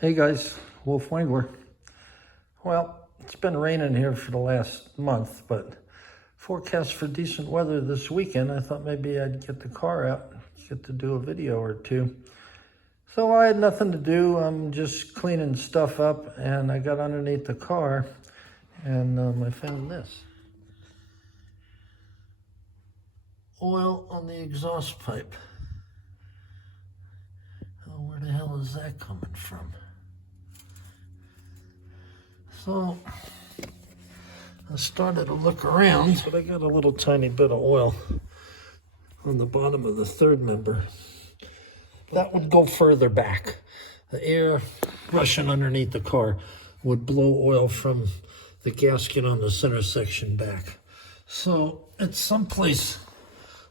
Hey guys, Wolf Wangler. Well, it's been raining here for the last month, but forecast for decent weather this weekend. I thought maybe I'd get the car out, get to do a video or two. So I had nothing to do. I'm just cleaning stuff up, and I got underneath the car, and I found this. Oil on the exhaust pipe. Oh, where the hell is that coming from? So I started to look around, but I got a little tiny bit of oil on the bottom of the third member. That would go further back. The air rushing underneath the car would blow oil from the gasket on the center section back. So it's someplace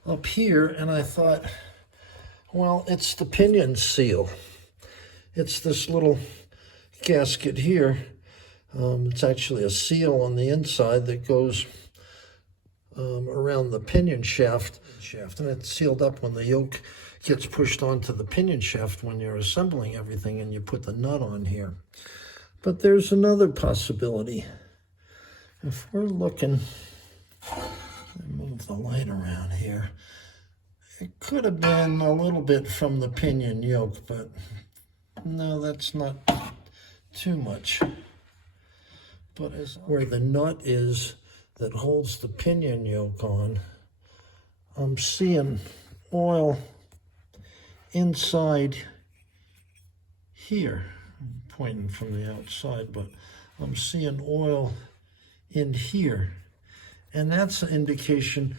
up here, and I thought, well, it's the pinion seal. It's this little gasket here. It's actually a seal on the inside that goes around the pinion shaft, and it's sealed up when the yoke gets pushed onto the pinion shaft when you're assembling everything and you put the nut on here. But there's another possibility. If we're looking, let me move the light around here. It could have been a little bit from the pinion yoke, but no, that's not too much. But it's where the nut is that holds the pinion yoke on, I'm seeing oil inside here. I'm pointing from the outside, but I'm seeing oil in here. And that's an indication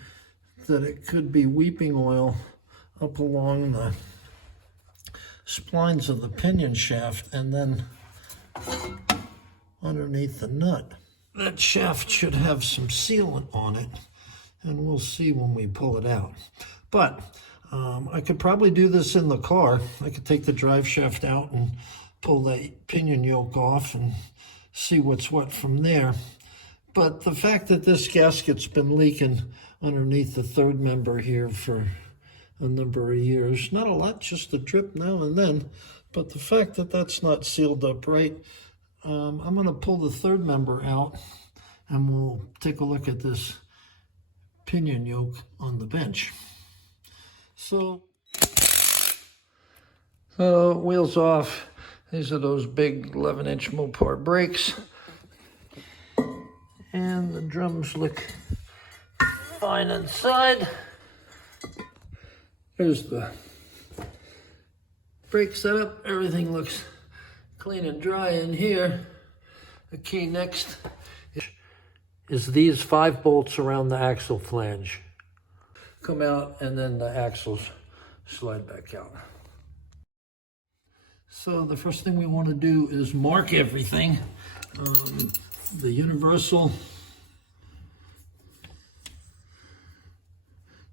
that it could be weeping oil up along the splines of the pinion shaft and then underneath the nut. That shaft should have some sealant on it, and we'll see when we pull it out. But I could probably do this in the car. I could take the drive shaft out and pull the pinion yoke off and see what's what from there. But the fact that this gasket's been leaking underneath the third member here for a number of years, not a lot, just a drip now and then, but the fact that that's not sealed up right, I'm going to pull the third member out and we'll take a look at this pinion yoke on the bench. So wheels off. These are those big 11-inch MoPar brakes. And the drums look fine inside. There's the brake setup. Everything looks clean and dry in here. The key next is these 5 bolts around the axle flange. Come out and then the axles slide back out. So the first thing we want to do is mark everything. The universal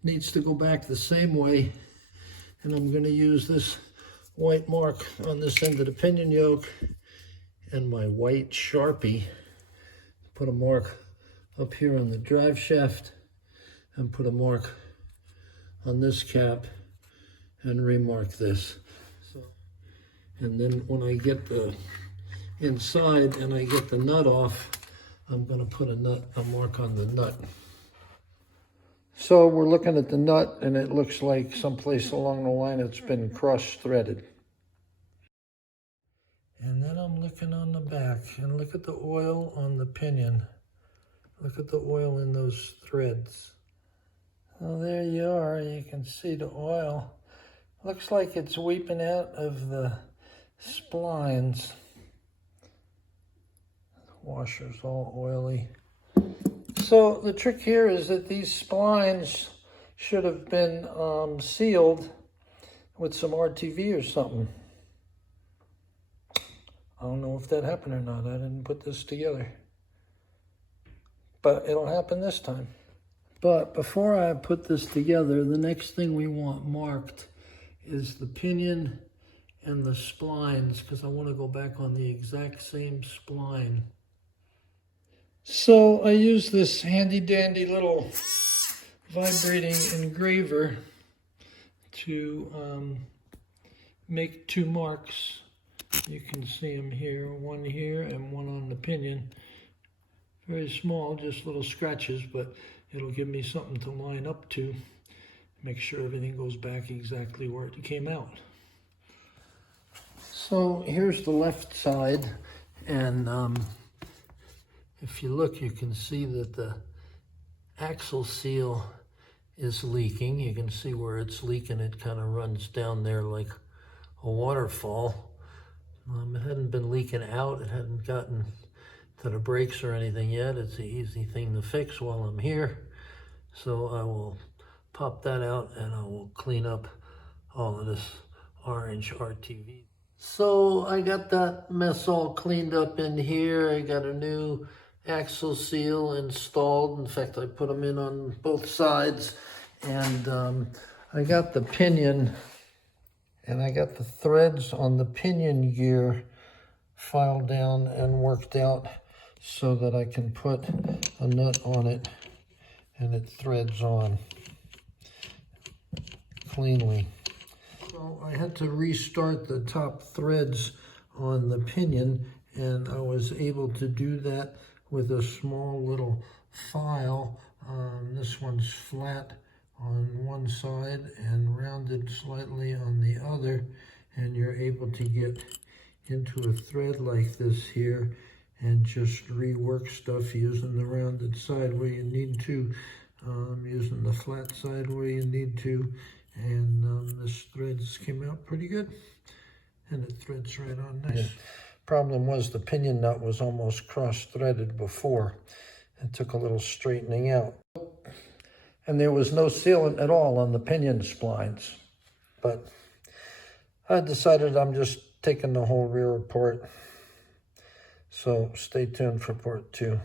needs to go back the same way, and I'm going to use this white mark on this end of the pinion yoke and my white Sharpie. Put a mark up here on the drive shaft and put a mark on this cap and remark this. And then when I get the inside and I get the nut off, I'm going to put a mark on the nut. So we're looking at the nut, and it looks like someplace along the line it's been cross-threaded. And then I'm looking on the back, and look at the oil on the pinion. Look at the oil in those threads. Well, there you are. You can see the oil. Looks like it's weeping out of the splines. The washer's all oily. So the trick here is that these splines should have been sealed with some RTV or something. I don't know if that happened or not. I didn't put this together. But it'll happen this time. But before I put this together, the next thing we want marked is the pinion and the splines, because I want to go back on the exact same spline. So I use this handy dandy little vibrating engraver to make 2 marks You can see them here and one on the pinion. Very small, just little scratches, but it'll give me something to line up to. Make sure everything goes back exactly where it came out. So here's the left side, and if you look, you can see that the axle seal is leaking. You can see where it's leaking. It kind of runs down there like a waterfall. It hadn't been leaking out. It hadn't gotten to the brakes or anything yet. It's an easy thing to fix while I'm here. So I will pop that out and I will clean up all of this orange RTV. So I got that mess all cleaned up in here. I got a new axle seal installed. In fact, I put them in on both sides. And I got the pinion and I got the threads on the pinion gear filed down and worked out so that I can put a nut on it and it threads on cleanly. So I had to restart the top threads on the pinion, and I was able to do that with a small little file. This one's flat on one side and rounded slightly on the other, and you're able to get into a thread like this here and just rework stuff using the rounded side where you need to, using the flat side where you need to, and this threads came out pretty good, and it threads right on nice. Yeah. Problem was the pinion nut was almost cross-threaded before. It took a little straightening out. And there was no sealant at all on the pinion splines. But I decided I'm just taking the whole rear apart. So stay tuned for part 2.